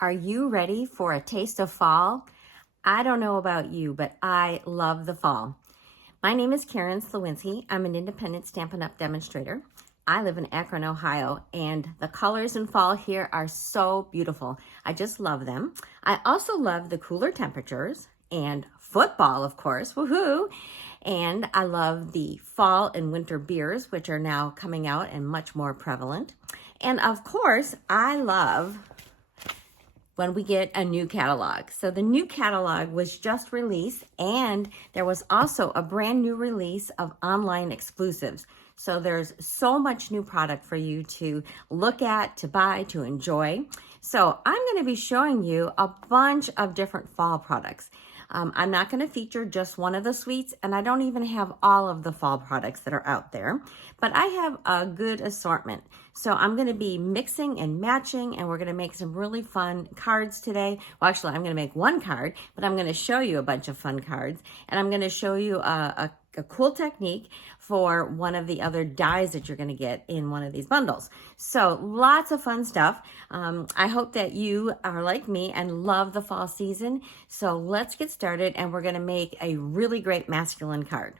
Are you ready for a taste of fall? I don't know about you, but I love the fall. My name is Karen Slawinski. I'm an independent Stampin' Up! Demonstrator. I live in Akron, Ohio, and the colors in fall here are so beautiful. I just love them. I also love the cooler temperatures and football, of course, woohoo! And I love the fall and winter beers, which are now coming out and much more prevalent. And of course, I love when we get a new catalog. So the new catalog was just released, and there was also a brand new release of online exclusives. So there's so much new product for you to look at, to buy, to enjoy. So I'm going to be showing you a bunch of different fall products. I'm not going to feature just one of the suites, and I don't even have all of the fall products that are out there, but I have a good assortment. So I'm going to be mixing and matching, and we're going to make some really fun cards today. Well, actually, I'm going to make one card, but I'm going to show you a bunch of fun cards, and I'm going to show you a cool technique for one of the other dies that you're going to get in one of these bundles. So lots of fun stuff. I hope that you are like me and love the fall season. So let's get started, and we're going to make a really great masculine card.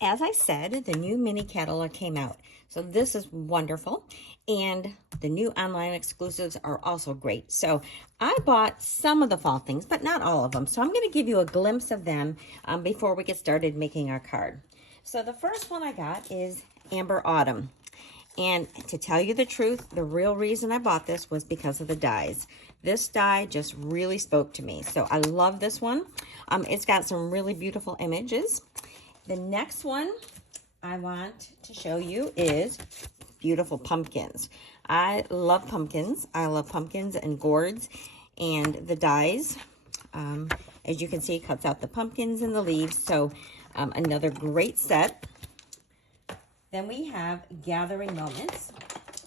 As I said, the new mini catalog came out. So this is wonderful. And the new online exclusives are also great. So I bought some of the fall things, but not all of them. So I'm going to give you a glimpse of them before we get started making our card. So the first one I got is Amber Autumn. And to tell you the truth, the real reason I bought this was because of the dies. This die just really spoke to me. So I love this one. It's got some really beautiful images. The next one I want to show you is beautiful pumpkins. I love pumpkins. I love pumpkins and gourds, and the dies, as you can see, cuts out the pumpkins and the leaves. So another great set. Then we have Gathering Moments.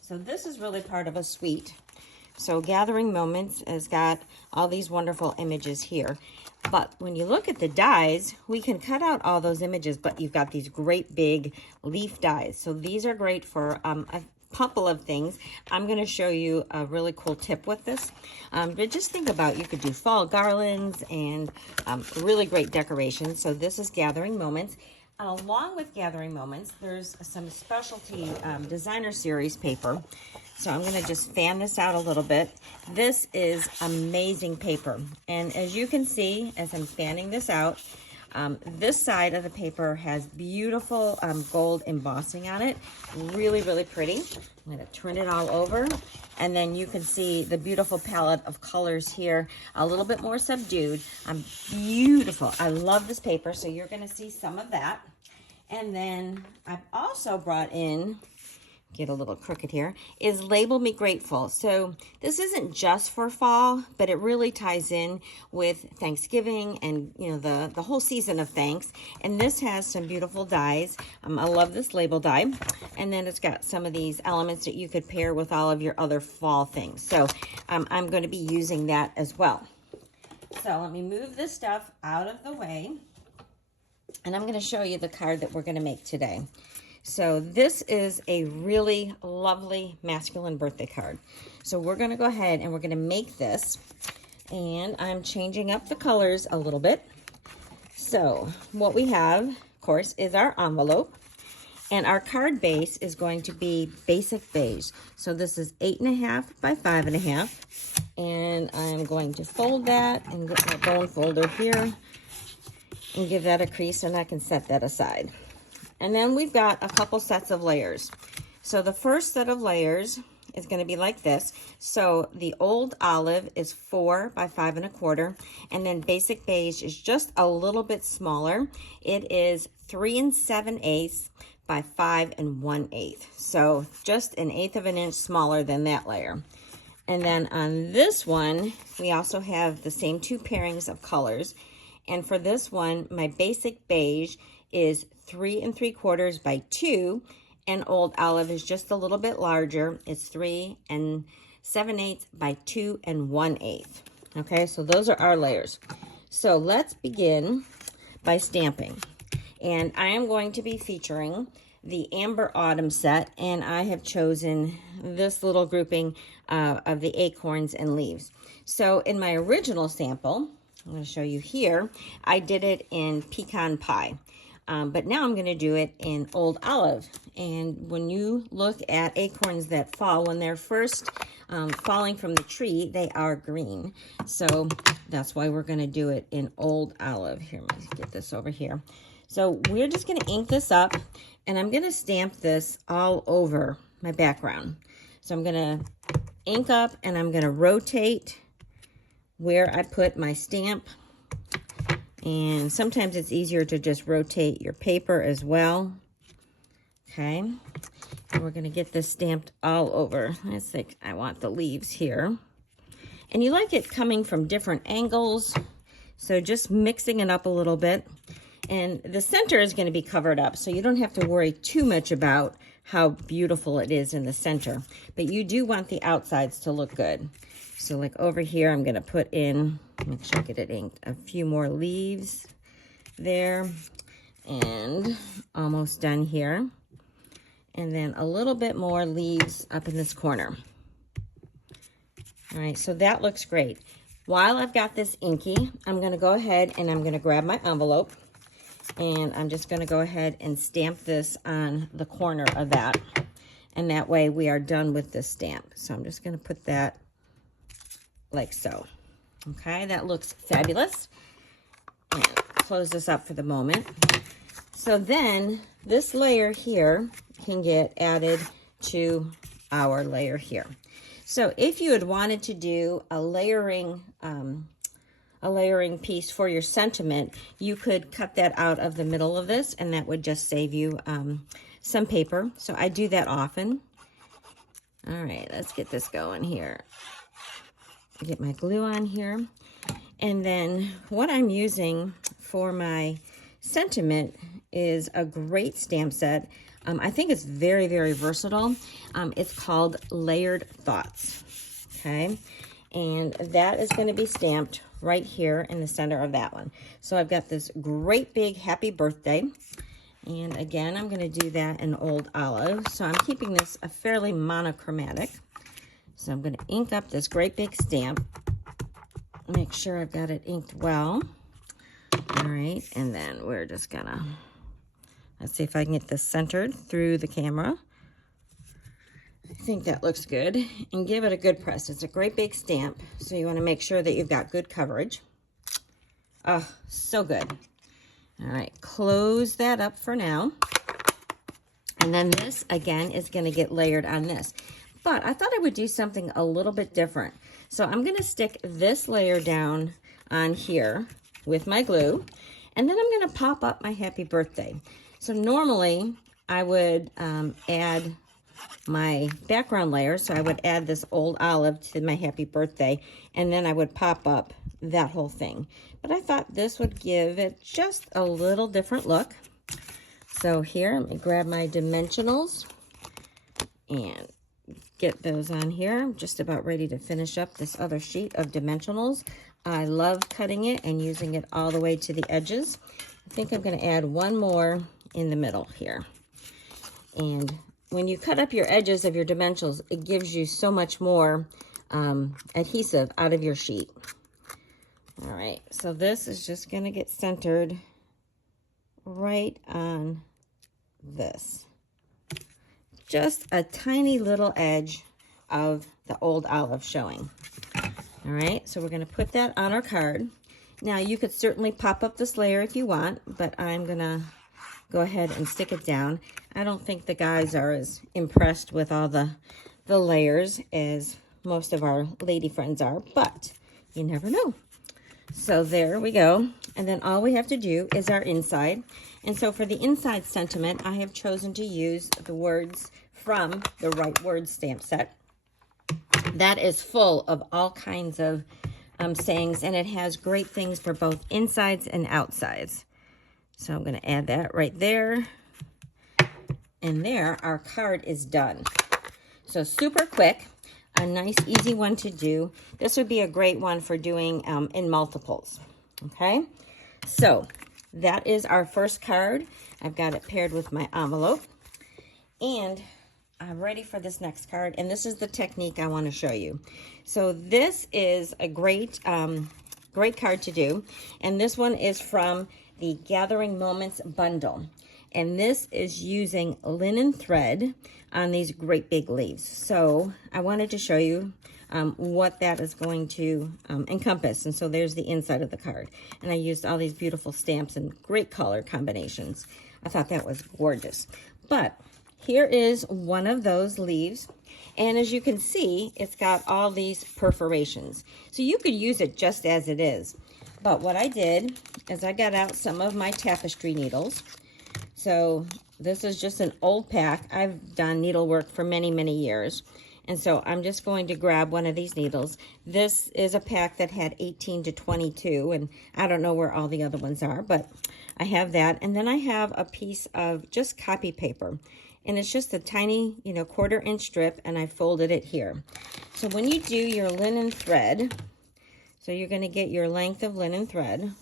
So this is really part of a suite. So Gathering Moments has got all these wonderful images here. But when you look at the dies, we can cut out all those images, but you've got these great big leaf dies. So these are great for a couple of things. I'm going to show you a really cool tip with this. But just think about, you could do fall garlands and really great decorations. So this is Gathering Moments. Along with Gathering Moments, there's some specialty designer series paper. So I'm going to just fan this out a little bit. This is amazing paper. And as you can see, as I'm fanning this out, this side of the paper has beautiful gold embossing on it. Really, really pretty. I'm going to turn it all over. And then you can see the beautiful palette of colors here, a little bit more subdued. Beautiful. I love this paper. So you're going to see some of that. And then I've also brought in, get a little crooked here, is Label Me Grateful. So this isn't just for fall, but it really ties in with Thanksgiving and, you know, the whole season of thanks. And this has some beautiful dies. I love this label die. And then it's got some of these elements that you could pair with all of your other fall things. So I'm going to be using that as well. So let me move this stuff out of the way. And I'm going to show you the card that we're going to make today. So this is a really lovely masculine birthday card. So we're going to go ahead and we're going to make this. And I'm changing up the colors a little bit. So what we have, of course, is our envelope. And our card base is going to be basic beige. So this is 8.5 by 5.5. And I'm going to fold that and get my bone folder here and give that a crease, and I can set that aside. And then we've got a couple sets of layers. So the first set of layers is going to be like this. So the old olive is 4 by 5.25, and then basic beige is just a little bit smaller. It is 3 7/8 by 5 1/8. So just 1/8 of an inch smaller than that layer. And then on this one, we also have the same two pairings of colors. And for this one, my basic beige is 3 3/4 by 2, and old olive is just a little bit larger. It's 3 7/8 by 2 1/8. Okay, so those are our layers. So let's begin by stamping. And I am going to be featuring the Amber Autumn set, and I have chosen this little grouping of the acorns and leaves. So in my original sample, I'm going to show you here, I did it in pecan pie. But now I'm going to do it in old olive. And when you look at acorns that fall, when they're first falling from the tree, they are green. So that's why we're going to do it in old olive. Here, let me get this over here. So we're just going to ink this up, and I'm going to stamp this all over my background. So I'm going to ink up, and I'm going to rotate where I put my stamp. And sometimes it's easier to just rotate your paper as well. Okay, and we're going to get this stamped all over. I think I want the leaves here. And you like it coming from different angles, so just mixing it up a little bit. And the center is going to be covered up, so you don't have to worry too much about how beautiful it is in the center. But you do want the outsides to look good. So like over here, I'm going to put in, make sure I get it inked, a few more leaves there. And almost done here. And then a little bit more leaves up in this corner. All right, so that looks great. While I've got this inky, I'm going to go ahead and I'm going to grab my envelope. And I'm just going to go ahead and stamp this on the corner of that. And that way we are done with this stamp. So I'm just going to put that like so. Okay, that looks fabulous. And close this up for the moment. So then this layer here can get added to our layer here. So if you had wanted to do a layering piece for your sentiment, you could cut that out of the middle of this, and that would just save you some paper. So I do that often. All right, let's get this going here. Get my glue on here. And then what I'm using for my sentiment is a great stamp set. I think it's very, very versatile. It's called Layered Thoughts. Okay, and that is going to be stamped right here in the center of that one. So I've got this great big happy birthday. And again, I'm going to do that in old olive. So I'm keeping this a fairly monochromatic. So I'm going to ink up this great big stamp. Make sure I've got it inked well. All right, and then we're just going to, let's see if I can get this centered through the camera. I think that looks good. And give it a good press. It's a great big stamp, so you want to make sure that you've got good coverage. Oh, so good. All right, close that up for now. And then this, again, is going to get layered on this. But I thought I would do something a little bit different. So I'm going to stick this layer down on here with my glue. And then I'm going to pop up my happy birthday. So normally I would add my background layer. So I would add this old olive to my happy birthday. And then I would pop up that whole thing. But I thought this would give it just a little different look. So here, let me grab my dimensionals and get those on here. I'm just about ready to finish up this other sheet of dimensionals. I love cutting it and using it all the way to the edges. I think I'm going to add one more in the middle here. And when you cut up your edges of your dimensionals, it gives you so much more adhesive out of your sheet. All right, so this is just going to get centered right on this. Just a tiny little edge of the old olive showing. All right, so we're going to put that on our card. Now, you could certainly pop up this layer if you want, but I'm going to go ahead and stick it down. I don't think the guys are as impressed with all the layers as most of our lady friends are, but you never know. So there we go. And then all we have to do is our inside. And so for the inside sentiment, I have chosen to use the words from the Right Words stamp set. That is full of all kinds of sayings, and it has great things for both insides and outsides. So I'm going to add that right there. And there, our card is done. So super quick, a nice, easy one to do. This would be a great one for doing in multiples. Okay, so that is our first card. I've got it paired with my envelope. And I'm ready for this next card, and this is the technique I want to show you. So this is a great card to do, and this one is from the Gathering Moments bundle, and this is using linen thread on these great big leaves. So I wanted to show you what that is going to encompass. And so there's the inside of the card, and I used all these beautiful stamps and great color combinations. I thought that was gorgeous. But here is one of those leaves, and as you can see, it's got all these perforations. So you could use it just as it is. But what I did is I got out some of my tapestry needles. So this is just an old pack. I've done needlework for many, many years. And so I'm just going to grab one of these needles. This is a pack that had 18 to 22, and I don't know where all the other ones are, but I have that. And then I have a piece of just copy paper. And it's just a tiny, 1/4-inch strip, and I folded it here. So when you do your linen thread, so you're going to get your length of linen thread.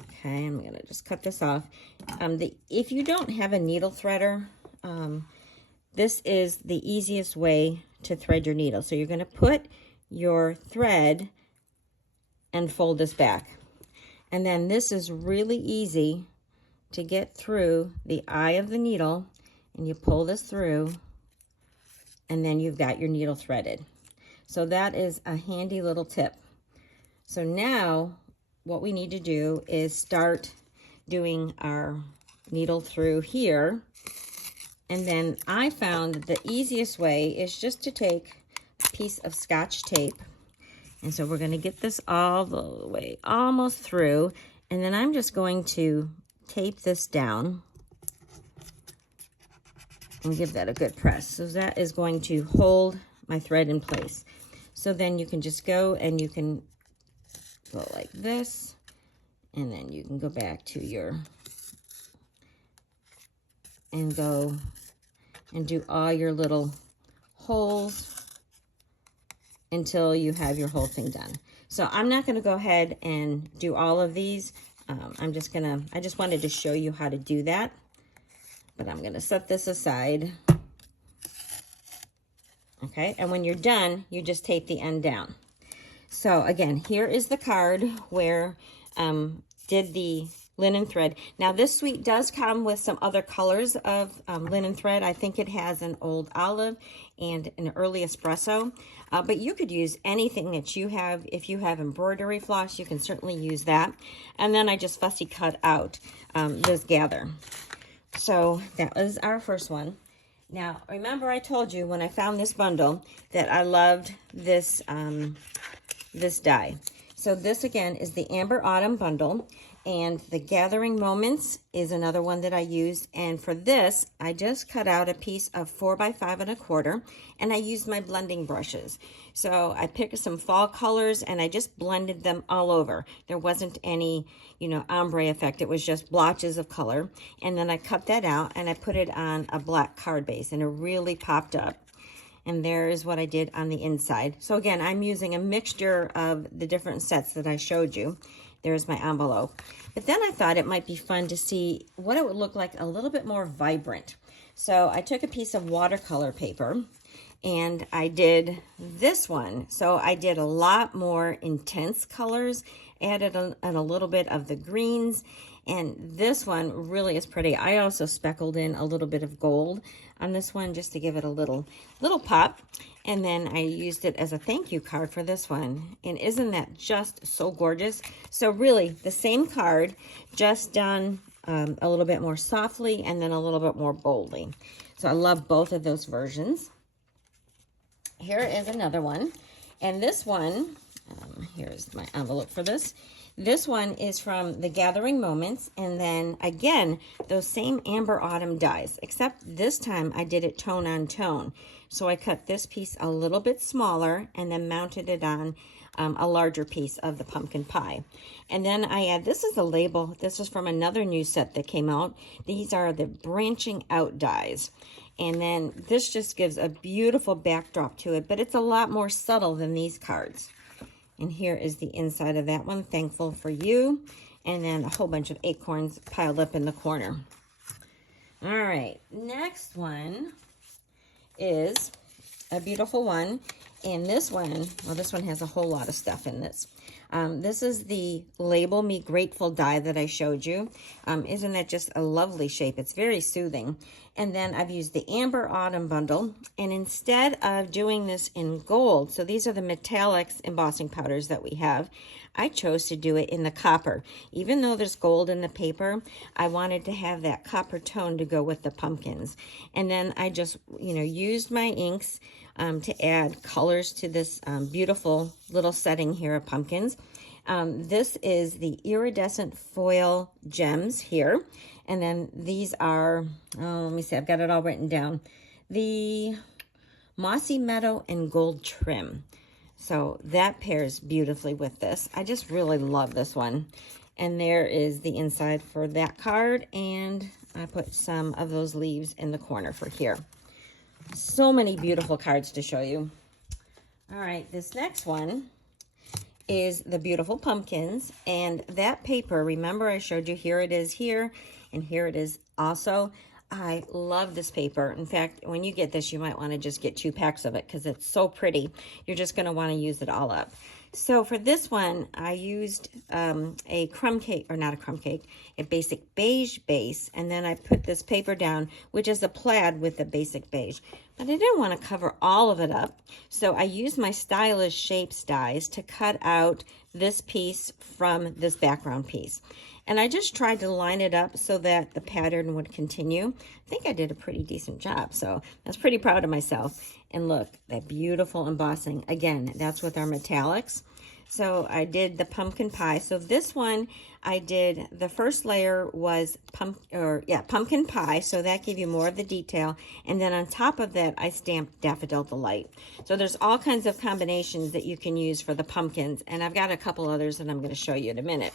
Okay, I'm going to just cut this off. If you don't have a needle threader, this is the easiest way to thread your needle. So you're going to put your thread and fold this back. And then this is really easy to get through the eye of the needle, and you pull this through, and then you've got your needle threaded. So that is a handy little tip. So now what we need to do is start doing our needle through here. And then I found the easiest way is just to take a piece of Scotch tape. And so we're going to get this all the way almost through, and then I'm just going to tape this down and give that a good press. So that is going to hold my thread in place. So then you can just go and you can go like this, and then you can go back to your, and go and do all your little holes until you have your whole thing done. So I'm not going to go ahead and do all of these. I just wanted to show you how to do that, but I'm going to set this aside. Okay, and when you're done, you just tape the end down. So again, here is the card where did the linen thread. Now this suite does come with some other colors of linen thread. I think it has an old olive and an early espresso, but you could use anything that you have. If you have embroidery floss, you can certainly use that. And then I just fussy cut out this gather. So that was our first one. Now remember, I told you when I found this bundle that I loved this this die. So this again is the Amber Autumn bundle, and the Gathering Moments is another one that I used. And for this, I just cut out a piece of 4 by 5 1/4, and I used my blending brushes. So I picked some fall colors and I just blended them all over. There wasn't any, ombre effect. It was just blotches of color. And then I cut that out and I put it on a black card base, and it really popped up. And there is what I did on the inside. So again, I'm using a mixture of the different sets that I showed you. There's my envelope. But then I thought it might be fun to see what it would look like a little bit more vibrant. So I took a piece of watercolor paper and I did this one. So I did a lot more intense colors, added a little bit of the greens, and this one really is pretty. I also speckled in a little bit of gold on this one just to give it a little pop. And then I used it as a thank you card for this one. And isn't that just so gorgeous? So really the same card, just done a little bit more softly and then a little bit more boldly. So I love both of those versions. Here is another one. And this one, here's my envelope for this. This one is from the Gathering Moments, and then again, those same Amber Autumn dies, except this time I did it tone on tone. So I cut this piece a little bit smaller and then mounted it on a larger piece of the pumpkin pie. And then I add, this is the label, this is from another new set that came out. These are the branching out dies. And then this just gives a beautiful backdrop to it, but it's a lot more subtle than these cards. And here is the inside of that one, Thankful for You. And then a whole bunch of acorns piled up in the corner. All right, next one is a beautiful one. And this one, well, this one has a whole lot of stuff in this. This is the Label Me Grateful die that I showed you. Isn't that just a lovely shape? It's very soothing. And then I've used the Amber Autumn bundle. And instead of doing this in gold, so these are the metallics embossing powders that we have, I chose to do it in the copper. Even though there's gold in the paper, I wanted to have that copper tone to go with the pumpkins. And then I just, used my inks to add colors to this beautiful little setting here of pumpkins. This is the iridescent foil gems here. And then these are, let me see, I've got it all written down. The Mossy Meadow and Gold Trim. So that pairs beautifully with this. I just really love this one. And there is the inside for that card. And I put some of those leaves in the corner for here. So many beautiful cards to show you. All right, this next one is the beautiful pumpkins. And that paper, remember I showed you, here it is here, and here it is also. I love this paper. In fact, when you get this, you might want to just get 2 packs of it because it's so pretty. You're just going to want to use it all up. So for this one, I used a crumb cake, or not a crumb cake, a basic beige base. And then I put this paper down, which is a plaid with a basic beige. But I didn't want to cover all of it up. So I used my Stylish Shapes dies to cut out this piece from this background piece. And I just tried to line it up so that the pattern would continue. I think I did a pretty decent job, so I was pretty proud of myself. And look, that beautiful embossing. Again, that's with our metallics. So I did the pumpkin pie. So this one, I did, the first layer was pumpkin pie, so that gave you more of the detail. And then on top of that, I stamped Daffodil Delight. So there's all kinds of combinations that you can use for the pumpkins. And I've got a couple others that I'm going to show you in a minute.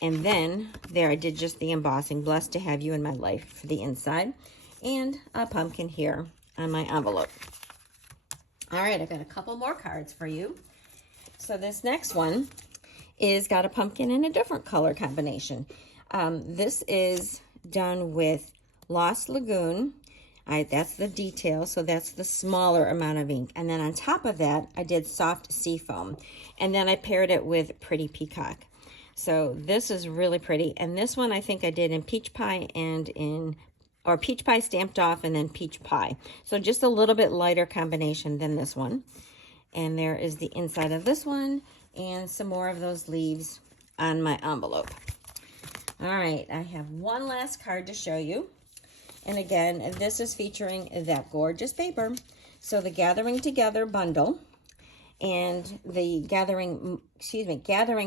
And then there I did just the embossing. Blessed to have you in my life for the inside. And a pumpkin here on my envelope. All right, I've got a couple more cards for you. So this next one is got a pumpkin in a different color combination. This is done with Lost Lagoon. That's the detail, so that's the smaller amount of ink. And then on top of that, I did Soft Seafoam. And then I paired it with Pretty Peacock. So this is really pretty. And this one I think I did in Peach Pie or Peach Pie Stamped Off and then Peach Pie. So just a little bit lighter combination than this one. And there is the inside of this one and some more of those leaves on my envelope. All right, I have one last card to show you. And again, this is featuring that gorgeous paper. So the Gathering Together bundle. And the Gathering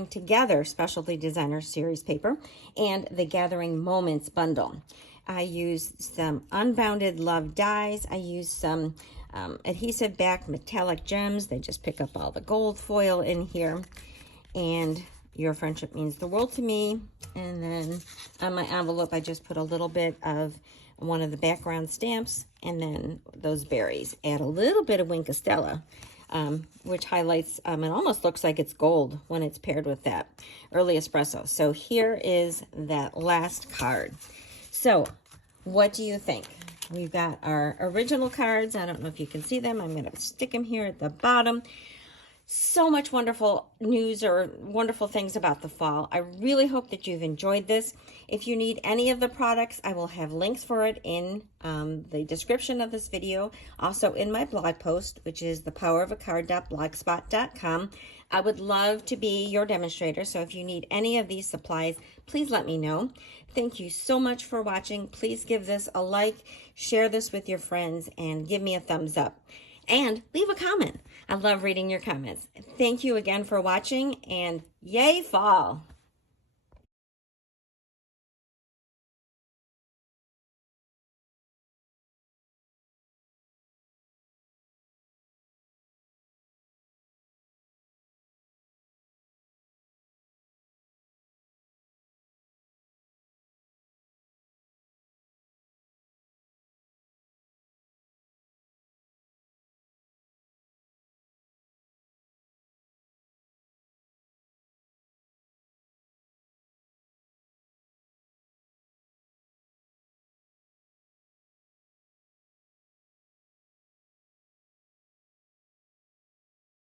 Together Specialty Designer Series paper, and the Gathering Moments bundle. I used some Unbounded Love dies. I used some adhesive back metallic gems. They just pick up all the gold foil in here. And Your Friendship Means the World to Me. And then on my envelope, I just put a little bit of one of the background stamps, and then those berries. Add a little bit of Wink Stella. Which highlights, it almost looks like it's gold when it's paired with that early espresso. So here is that last card. So what do you think? We've got our original cards. I don't know if you can see them. I'm going to stick them here at the bottom. So much wonderful news or wonderful things about the fall. I really hope that you've enjoyed this. If you need any of the products, I will have links for it in the description of this video. Also in my blog post, which is thepowerofacard.blogspot.com. I would love to be your demonstrator. So if you need any of these supplies, please let me know. Thank you so much for watching. Please give this a like, share this with your friends, and give me a thumbs up. And leave a comment. I love reading your comments. Thank you again for watching, and yay fall!